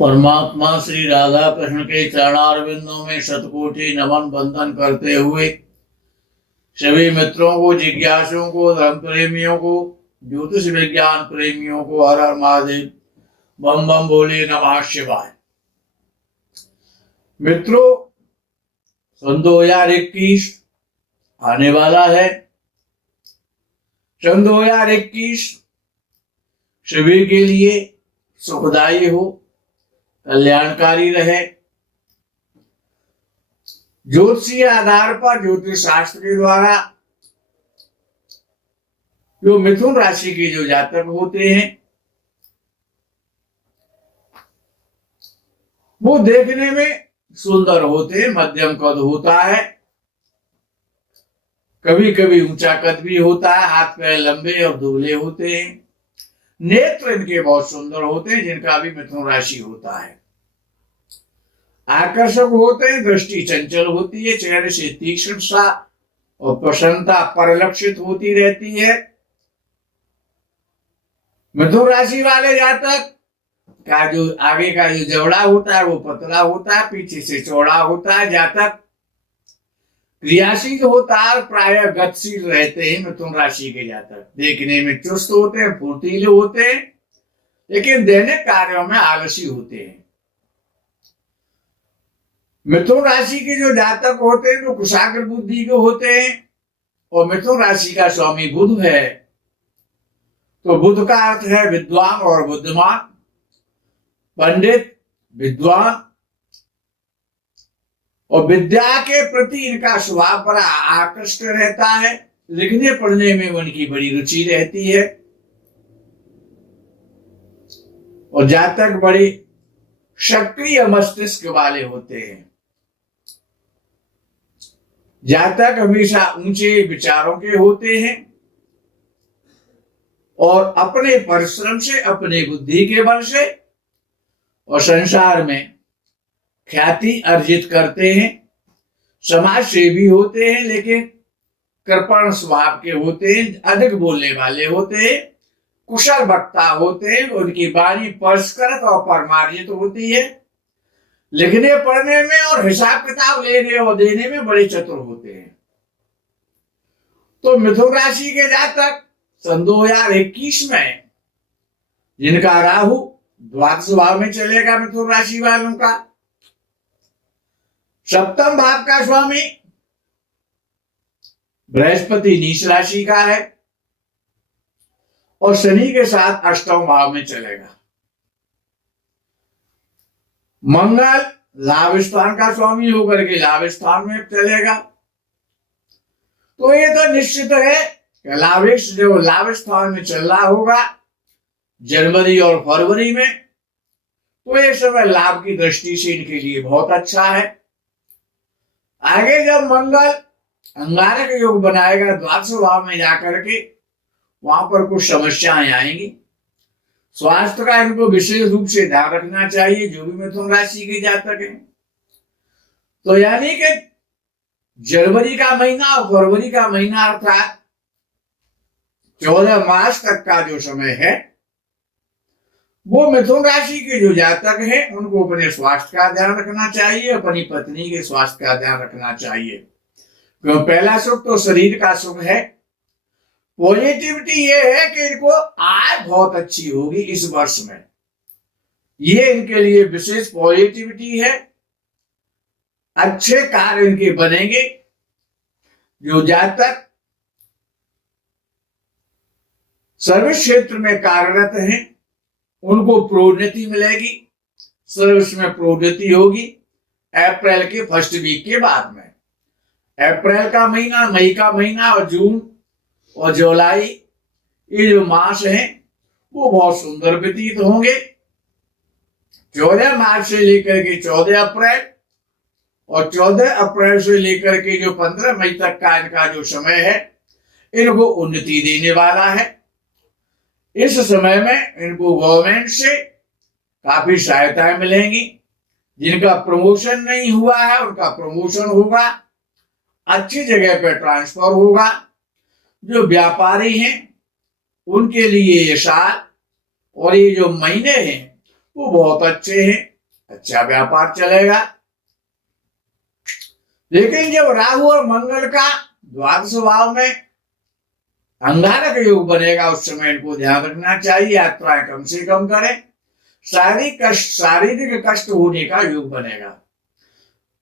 परमात्मा श्री राधा कृष्ण के चरणारविंदों में शतकोटि नमन बंदन करते हुए सभी मित्रों को, जिज्ञासुओं को, धर्म प्रेमियों को, ज्योतिष विज्ञान प्रेमियों को हर हर महादेव, बम बम बोले, नमः शिवाय। मित्रों, सन 2021 आने वाला है। सन 2021 सभी के लिए सुखदायी हो, कल्याणकारी रहे। ज्योतिषीय आधार पर, ज्योतिष शास्त्र के द्वारा जो मिथुन राशि के जो जातक होते हैं वो देखने में सुंदर होते हैं, मध्यम कद होता है, कभी कभी ऊंचा कद भी होता है, हाथ पैर लंबे और दुबले होते हैं। नेत्र इनके बहुत सुंदर होते हैं जिनका भी मिथुन राशि होता है। आकर्षक होते हैं, दृष्टि चंचल होती है, चेहरे से तीक्ष्णता और प्रसन्नता परिलक्षित होती रहती है। मिथुन राशि वाले जातक का जो आगे का जो जबड़ा होता है वो पतला होता है, पीछे से चौड़ा होता है। जातक क्रियाशील होता है, प्रायः गतिशील रहते हैं। मिथुन राशि के जातक देखने में चुस्त होते हैं, फुर्तीले होते हैं, लेकिन दैनिक कार्यों में आलसी होते हैं। मिथुन राशि के जो जातक होते हैं वो कुशाग्र बुद्धि के होते हैं और मिथुन राशि का स्वामी बुध है, तो बुध का अर्थ है विद्वान और बुद्धिमान, पंडित, विद्वान, और विद्या के प्रति इनका स्वभाव बड़ा आकृष्ट रहता है। लिखने पढ़ने में उनकी बड़ी रुचि रहती है और जातक बड़ी सक्रिय मस्तिष्क वाले होते हैं। जातक हमेशा ऊंचे विचारों के होते हैं और अपने परिश्रम से, अपने बुद्धि के बल से और संसार में ख्याति अर्जित करते हैं। समाज सेवी होते हैं, लेकिन कृपण स्वभाव के होते हैं, अधिक बोलने वाले होते हैं, कुशल वक्ता होते हैं, उनकी वाणी परिष्कृत और परमार्जित होती है। लिखने पढ़ने में और हिसाब किताब लेने और देने में बड़े चतुर होते हैं। तो मिथुन राशि के जातक सन 2021 में जिनका राहु द्वादश भाव में चलेगा, मिथुन राशि वालों का सप्तम भाव का स्वामी बृहस्पति नीच राशि का है और शनि के साथ अष्टम भाव में चलेगा। मंगल लाभ स्थान का स्वामी होकर के लाभ स्थान में चलेगा। तो ये तो निश्चित है कि लाभिष्ट जो लाभ स्थान में चल रहा होगा जनवरी और फरवरी में, तो ये समय लाभ की दृष्टि से इनके लिए बहुत अच्छा है। आगे जब मंगल अंगारक योग बनाएगा द्वादश भाव में जाकर के, वहां पर कुछ समस्याएं आएंगी। स्वास्थ्य का इनको विशेष रूप से ध्यान रखना चाहिए जो भी मिथुन राशि के जातक हैं। तो यानी कि जनवरी का महीना और फरवरी का महीना अर्थात 14 मार्च तक का जो समय है वो मिथुन राशि के जो जातक हैं उनको अपने स्वास्थ्य का ध्यान रखना चाहिए, अपनी पत्नी के स्वास्थ्य का ध्यान रखना चाहिए। क्यों? पहला सुख तो शरीर का सुख है। पॉजिटिविटी ये है कि इनको आय बहुत अच्छी होगी इस वर्ष में, ये इनके लिए विशेष पॉजिटिविटी है। अच्छे कार्य इनके बनेंगे। जो जातक सर्विस क्षेत्र में कार्यरत हैं उनको प्रोन्नति मिलेगी, सर्विस में प्रोन्नति होगी अप्रैल के फर्स्ट वीक के बाद में। अप्रैल का महीना, मई का महीना और जून और जुलाई, ये जो मास हैं वो बहुत सुंदर व्यतीत होंगे। 14 मार्च से लेकर के 14 अप्रैल और 14 अप्रैल से लेकर के जो 15 मई तक का इनका जो समय है इनको उन्नति देने वाला है। इस समय में इनको गवर्नमेंट से काफी सहायताएं मिलेंगी। जिनका प्रमोशन नहीं हुआ है उनका प्रमोशन होगा, अच्छी जगह पर ट्रांसफर होगा। जो व्यापारी हैं उनके लिए ये साल और ये जो महीने हैं वो बहुत अच्छे हैं। अच्छा व्यापार चलेगा। लेकिन जब राहु और मंगल का द्वादश भाव में अंगारक योग बनेगा, उस समय इनको ध्यान रखना चाहिए, यात्राएं कम से कम करें। शारीरिक कष्ट होने का योग बनेगा।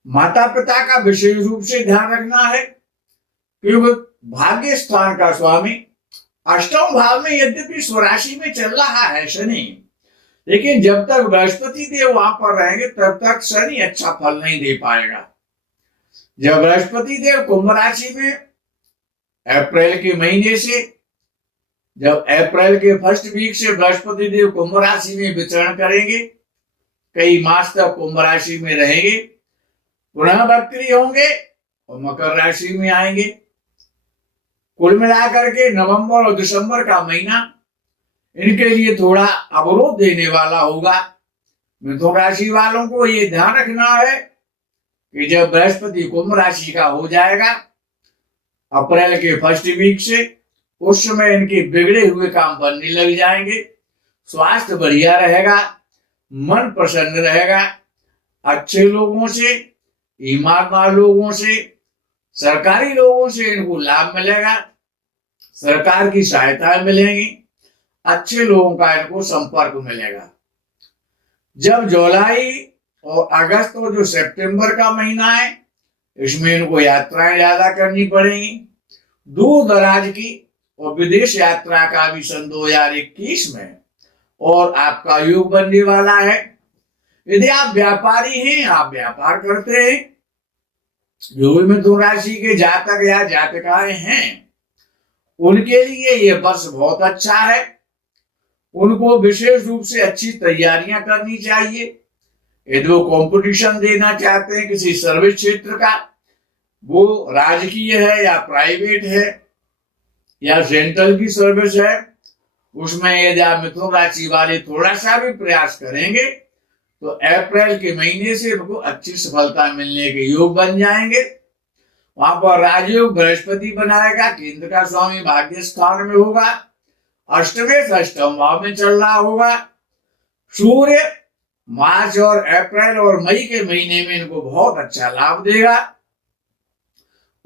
माता पिता का विशेष रूप से ध्यान रखना है, क्योंकि भाग्य स्थान का स्वामी अष्टम भाव में यद्यपि स्वराशि में चल रहा है शनि, लेकिन जब तक बृहस्पति देव वहां पर रहेंगे तब तक शनि अच्छा फल नहीं दे पाएगा। जब बृहस्पति देव कुंभ राशि में अप्रैल के महीने से, जब अप्रैल के फर्स्ट वीक से बृहस्पति देव कुंभ राशि में विचरण करेंगे, कई मास तक कुंभ राशि में रहेंगे, पुनः वक्री होंगे और मकर राशि में आएंगे। कुल मिलाकर के नवंबर और दिसंबर का महीना इनके लिए थोड़ा अवरोध देने वाला होगा। मिथुन राशि वालों को ये ध्यान रखना है कि जब बृहस्पति कुंभ राशि का हो जाएगा अप्रैल के फर्स्ट वीक से, उस समय इनके बिगड़े हुए काम बनने लग जाएंगे, स्वास्थ्य बढ़िया रहेगा, मन प्रसन्न रहेगा, अच्छे लोगों से, ईमानदार लोगों से, सरकारी लोगों से इनको लाभ मिलेगा, सरकार की सहायता मिलेगी, अच्छे लोगों का इनको संपर्क मिलेगा। जब जुलाई और अगस्त और जो सितंबर का महीना है, इसमें इनको यात्राएं ज्यादा करनी पड़ेंगी, दूर दराज की और विदेश यात्रा का भी सन 2021 में और आपका योग बनने वाला है। यदि आप व्यापारी हैं, आप व्यापार करते हैं, जो भी मिथुन राशि के जातक या जातिकाएं हैं, उनके लिए ये वर्ष बहुत अच्छा है। उनको विशेष रूप से अच्छी तैयारियां करनी चाहिए। यदि वो कंपटीशन देना चाहते हैं किसी सर्विस क्षेत्र का, वो राजकीय है या प्राइवेट है या सेंट्रल की सर्विस है, उसमें यदि आप मिथुन राशि वाले थोड़ा सा भी प्रयास करेंगे तो अप्रैल के महीने से उनको अच्छी सफलता मिलने के योग बन जाएंगे। वहां पर राजयोग बृहस्पति बनाएगा, केंद्र का स्वामी भाग्य स्थान में होगा, अष्टमेश अष्टम भाव में चल रहा होगा। सूर्य मार्च और अप्रैल और मई के महीने में इनको बहुत अच्छा लाभ देगा।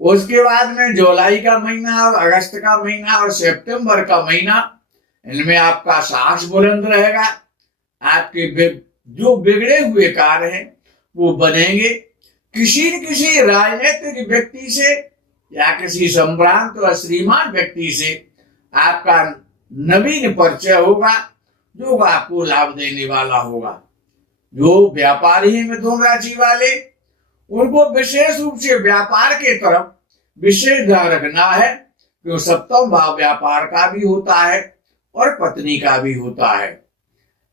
उसके बाद में जुलाई का महीना और अगस्त का महीना और सितंबर का महीना, इनमें आपका साहस बुलंद रहेगा, आपके जो बिगड़े हुए कार्य हैं वो बनेंगे। किसी न किसी राजनीतिक व्यक्ति से या किसी संभ्रांत और श्रीमान व्यक्ति से आपका नवीन परिचय होगा, जो आपको लाभ देने वाला होगा। जो व्यापारी हैं मिथुन राशि वाले, उनको विशेष रूप से व्यापार के तरफ विशेष ध्यान रखना है, क्यों सप्तम भाव व्यापार का भी होता है और पत्नी का भी होता है।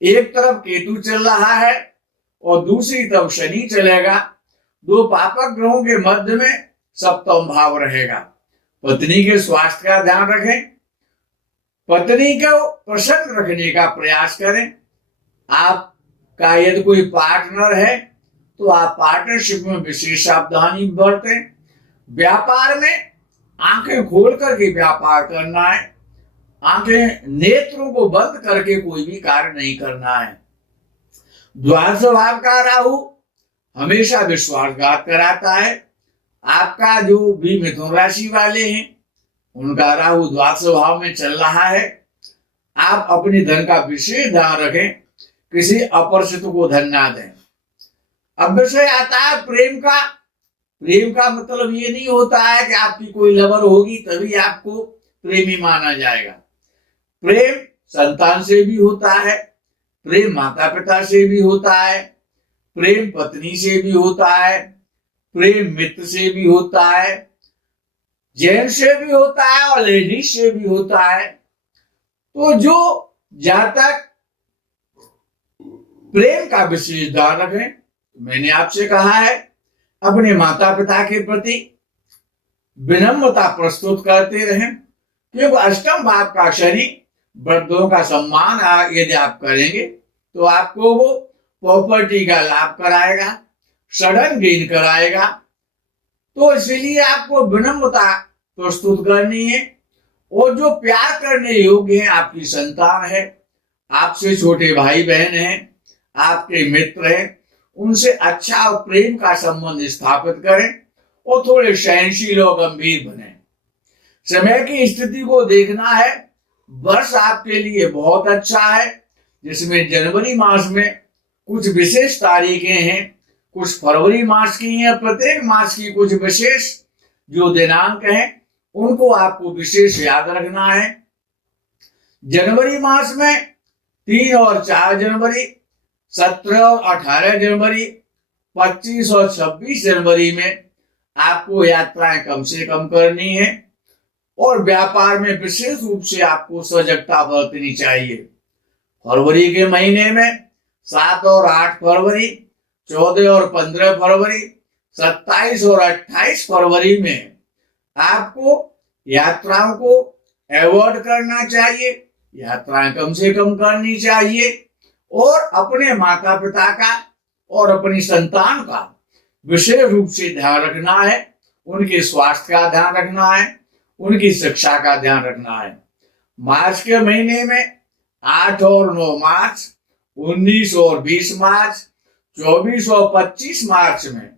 एक तरफ केतु चल रहा है और दूसरी तरफ शनि चलेगा, दो पापक ग्रहों के मध्य में सप्तम भाव रहेगा। पत्नी के स्वास्थ्य का ध्यान रखें, पत्नी को प्रसन्न रखने का प्रयास करें। आपका यदि कोई पार्टनर है तो आप पार्टनरशिप में विशेष सावधानी बरतें। व्यापार में आंखें खोल करके व्यापार करना है, आंखें नेत्रों को बंद करके कोई भी कार्य नहीं करना है। द्वादश भाव का राहु हमेशा विश्वासघात कराता है। आपका जो भी मिथुन राशि वाले हैं उनका राहु द्वादश भाव में चल रहा है। आप अपने धन का विशेष ध्यान रखें, किसी अपरिचित को धन ना दें। अब विषय आता है प्रेम का। प्रेम का मतलब ये नहीं होता है कि आपकी कोई लवर होगी तभी आपको प्रेमी माना जाएगा। प्रेम संतान से भी होता है, प्रेम माता पिता से भी होता है, प्रेम पत्नी से भी होता है, प्रेम मित्र से भी होता है, जेंट्स से भी होता है और लेडीज से भी होता है। तो जो जातक प्रेम का विशेष ध्यान रखें, मैंने आपसे कहा है अपने माता पिता के प्रति विनम्रता प्रस्तुत करते रहें, क्योंकि अष्टम भाव का शनि वृद्धों का सम्मान यदि आप करेंगे तो आपको वो प्रॉपर्टी का लाभ कराएगा, सडन गेन कराएगा। तो इसलिए आपको विनम्रता प्रस्तुत करनी है। और जो प्यार करने योग्य हैं, आपकी संतान है, आपसे छोटे भाई बहन हैं, आपके मित्र हैं, उनसे अच्छा और प्रेम का संबंध स्थापित करें और थोड़े सहनशील और गंभीर बने। समय की स्थिति को देखना है। वर्ष आपके लिए बहुत अच्छा है, जिसमें जनवरी मास में कुछ विशेष तारीखें हैं, कुछ फरवरी मास की हैं। प्रत्येक मास की कुछ विशेष जो दिनांक हैं उनको आपको विशेष याद रखना है। जनवरी मास में 3 और 4 जनवरी, 17 और 18 जनवरी, 25 और 26 जनवरी में आपको यात्राएं कम से कम करनी है और व्यापार में विशेष रूप से आपको सजगता बरतनी चाहिए। फरवरी के महीने में 7 और 8 फरवरी, 14 और 15 फरवरी, 27 और 28 फरवरी में आपको यात्राओं को अवॉइड करना चाहिए, यात्राएं कम से कम करनी चाहिए और अपने माता पिता का और अपनी संतान का विशेष रूप से ध्यान रखना है। उनके स्वास्थ्य का ध्यान रखना है, उनकी शिक्षा का ध्यान रखना है। मार्च के महीने में 8 और 9 मार्च, 19 और 20 मार्च, 24 और 25 मार्च में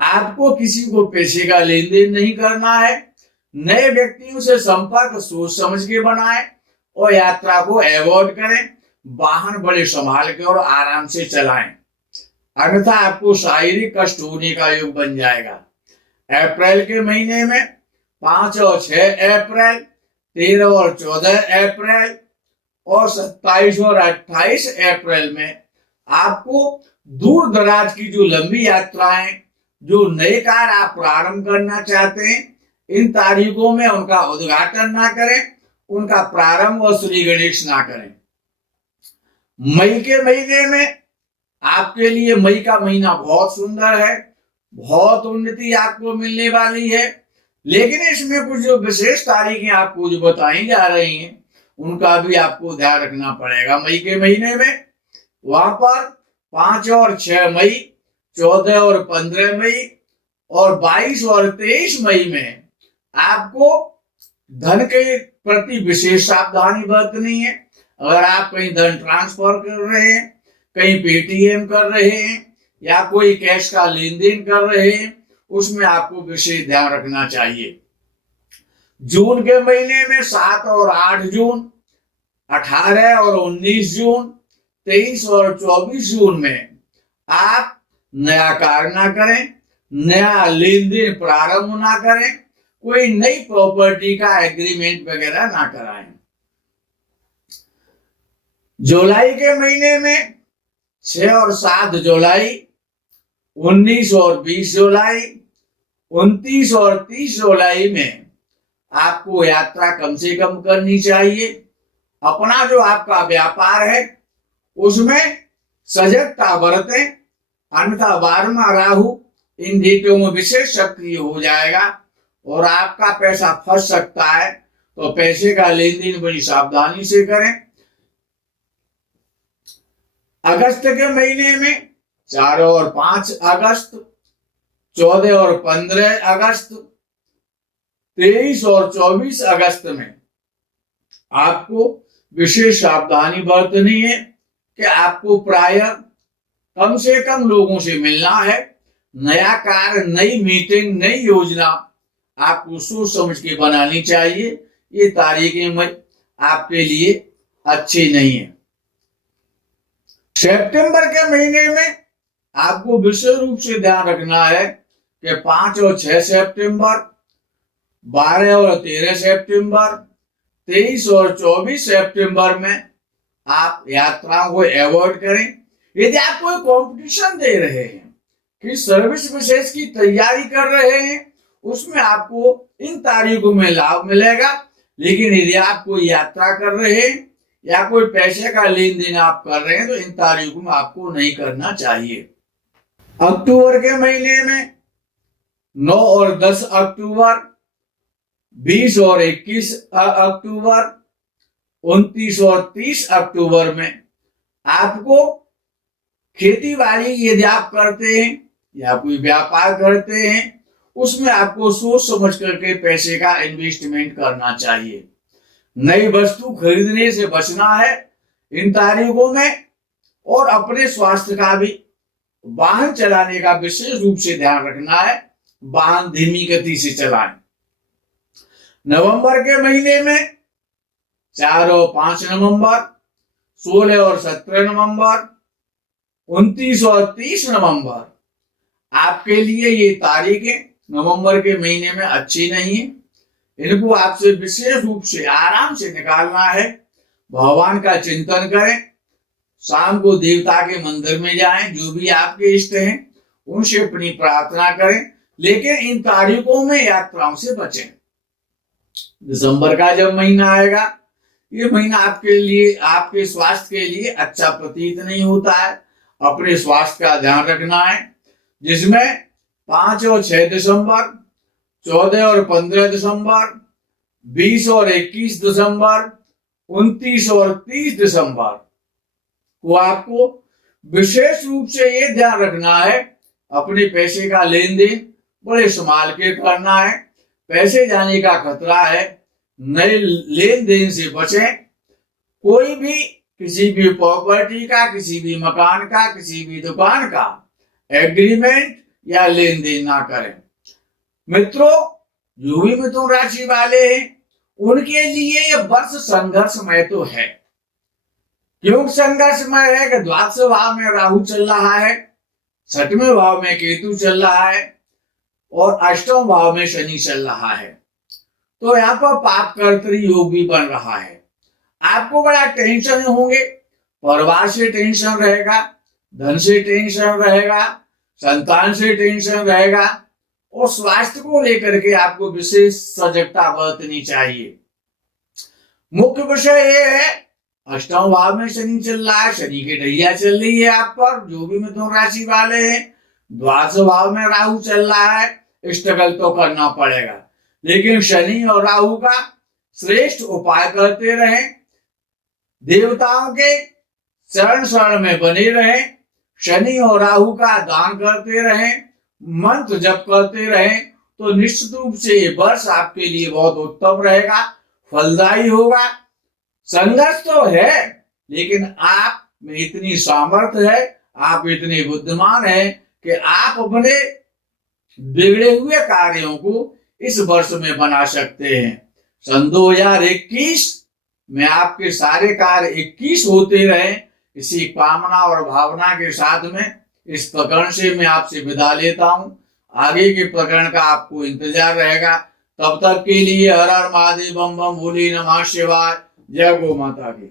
आपको किसी को पैसे का लेन देन नहीं करना है। नए व्यक्तियों से संपर्क सोच समझ के बनाएं और यात्रा को अवॉइड करें। वाहन बड़े संभाल के और आराम से चलाएं, अन्यथा आपको शारीरिक कष्ट होने का योग बन जाएगा। अप्रैल के महीने में 5 और 6 अप्रैल, 13 और 14 अप्रैल और 27 और 28 अप्रैल में आपको दूर दराज की जो लंबी यात्राएं, जो नए कार्य आप प्रारंभ करना चाहते हैं, इन तारीखों में उनका उद्घाटन ना करें, उनका प्रारंभ और श्री गणेश ना करें। मई के महीने में आपके लिए मई का महीना बहुत सुंदर है, बहुत उन्नति आपको मिलने वाली है, लेकिन इसमें कुछ जो विशेष तारीखें आपको जो बताई जा रही हैं उनका भी आपको ध्यान रखना पड़ेगा। मई के महीने में वहां पर 5 और 6 मई, 14 और 15 मई और 22 और 23 मई में आपको धन के प्रति विशेष सावधानी बरतनी है। अगर आप कहीं धन ट्रांसफर कर रहे हैं, कहीं पेटीएम कर रहे हैं या कोई कैश का लेन देन कर रहे हैं, उसमें आपको विशेष ध्यान रखना चाहिए। जून के महीने में 7 और 8 जून, 18 और 19 जून, 23 और 24 जून में आप नया कार्य ना करें, नया लेन देन प्रारंभ ना करें, कोई नई प्रॉपर्टी का एग्रीमेंट वगैरह ना कराएं। जुलाई के महीने में 6 और 7 जुलाई, 19 और 20 जुलाई, 29 और 30 जुलाई में आपको यात्रा कम से कम करनी चाहिए। अपना जो आपका व्यापार है उसमें सजगता बरतें, अन्यथा 12वां राहु इन डेटों में विशेष सक्रिय हो जाएगा और आपका पैसा फंस सकता है। तो पैसे का लेन देन बड़ी सावधानी से करें। अगस्त के महीने में 4 और 5 अगस्त, 14 और 15 अगस्त, 23 और 24 अगस्त में आपको विशेष सावधानी बरतनी है कि आपको प्रायः कम से कम लोगों से मिलना है। नया कार्य, नई मीटिंग, नई योजना आपको सोच समझ के बनानी चाहिए। ये तारीखें आपके लिए अच्छी नहीं है। सितंबर के महीने में आपको विशेष रूप से ध्यान रखना है कि 5 और 6 सितंबर, 12 और 13 सितंबर, 23 और 24 सितंबर में आप यात्राओं को अवॉइड करें। यदि आप कोई कंपटीशन दे रहे हैं कि सर्विस विशेष की तैयारी कर रहे हैं, उसमें आपको इन तारीखों में लाभ मिलेगा। लेकिन यदि आप कोई यात्रा कर रहे हैं या कोई पैसे का लेन देन आप कर रहे हैं तो इन तारीखों में आपको नहीं करना चाहिए। अक्टूबर के महीने में 9 और 10 अक्टूबर, 20 और 21 अक्टूबर, 29 और 30 अक्टूबर में आपको खेती बाड़ी यदि आप करते हैं या कोई व्यापार करते हैं, उसमें आपको सोच समझ करके पैसे का इन्वेस्टमेंट करना चाहिए। नई वस्तु खरीदने से बचना है इन तारीखों में और अपने स्वास्थ्य का भी वाहन चलाने का विशेष रूप से ध्यान रखना है, वाहन धीमी गति से चलाएं। नवंबर के महीने में 4 और 5 नवंबर, 16 और 17 नवंबर, 29 और 30 नवंबर आपके लिए ये तारीखें नवंबर के महीने में अच्छी नहीं है। इनको आपसे विशेष रूप से आराम से निकालना है। भगवान का चिंतन करें, शाम को देवता के मंदिर में जाएं, जो भी आपके इष्ट हैं उनसे अपनी प्रार्थना करें, लेकिन इन तारीखों में यात्राओं से बचें। दिसंबर का जब महीना आएगा, ये महीना आपके लिए, आपके स्वास्थ्य के लिए अच्छा प्रतीत नहीं होता है। अपने स्वास्थ्य का ध्यान रखना है, जिसमें 5 और 6 दिसंबर, 14 और 15 दिसंबर, 20 और 21 दिसंबर, 29 और 30 दिसंबर को आपको विशेष रूप से ये ध्यान रखना है, अपने पैसे का लेन देन बड़े संभाल के करना है। पैसे जाने का खतरा है, नए लेन देन से बचें। कोई भी किसी भी प्रॉपर्टी का, किसी भी मकान का, किसी भी दुकान का एग्रीमेंट या लेन देन ना करें। मित्रों, जो भी मिथुन राशि वाले हैं उनके लिए यह वर्ष संघर्षमय तो है। क्यों संघर्षमय है कि द्वादश भाव में राहु चल रहा है, 6वें भाव में केतु चल रहा है और 8वें भाव में शनि चल रहा है। तो यहाँ पर पाप कर्तृ योग भी बन रहा है। आपको बड़ा टेंशन होंगे, परिवार से टेंशन रहेगा, धन से टेंशन रहेगा, संतान से टेंशन रहेगा और स्वास्थ्य को लेकर के आपको विशेष सजगता बरतनी चाहिए। मुख्य विषय ये है, 8वें भाव में शनि चल रहा है, शनि की ढैया चल रही है आप पर, जो भी मिथुन राशि वाले हैं। द्वादश भाव में राहु चल रहा है, स्ट्रगल तो करना पड़ेगा, लेकिन शनि और राहु का श्रेष्ठ उपाय करते रहें, देवताओं के शरण में बने रहें, शनि और राहु का दान करते रहें, मंत्र जप करते रहें, तो निश्चित रूप से ये वर्ष आपके लिए बहुत उत्तम रहेगा, फलदायी होगा। संघर्ष तो है, लेकिन आप में इतनी सामर्थ्य है, आप इतने बुद्धिमान हैं कि आप अपने बिगड़े हुए कार्यों को इस वर्ष में बना सकते हैं। सन 2021 में आपके सारे कार्य 21 होते रहे, इसी कामना और भावना के साथ में इस प्रकरण से मैं आपसे विदा लेता हूं। आगे के प्रकरण का आपको इंतजार रहेगा। तब तक के लिए हर हर महादेव, बम बम, भोले नमः शिवाय। जय गौ माता की।